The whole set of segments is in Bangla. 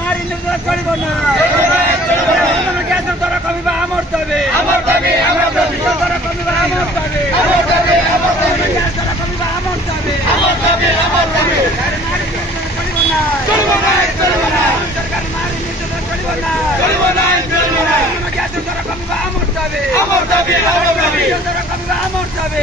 নারী নির্যাতন চলিব না। গ্যাসের দর কমিবা আমার দাবি, দর কমিবা আমার দাবি, গ্যাস দর কমিবা আমার দাবি, নারী নির্যাতন চলিব না, সরকার নারী নির্যাতন চলিব না, গ্যাসের দর কমিবা আমার দাবি, দর কমিবা আমার দাবি,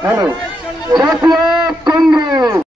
Hello. Just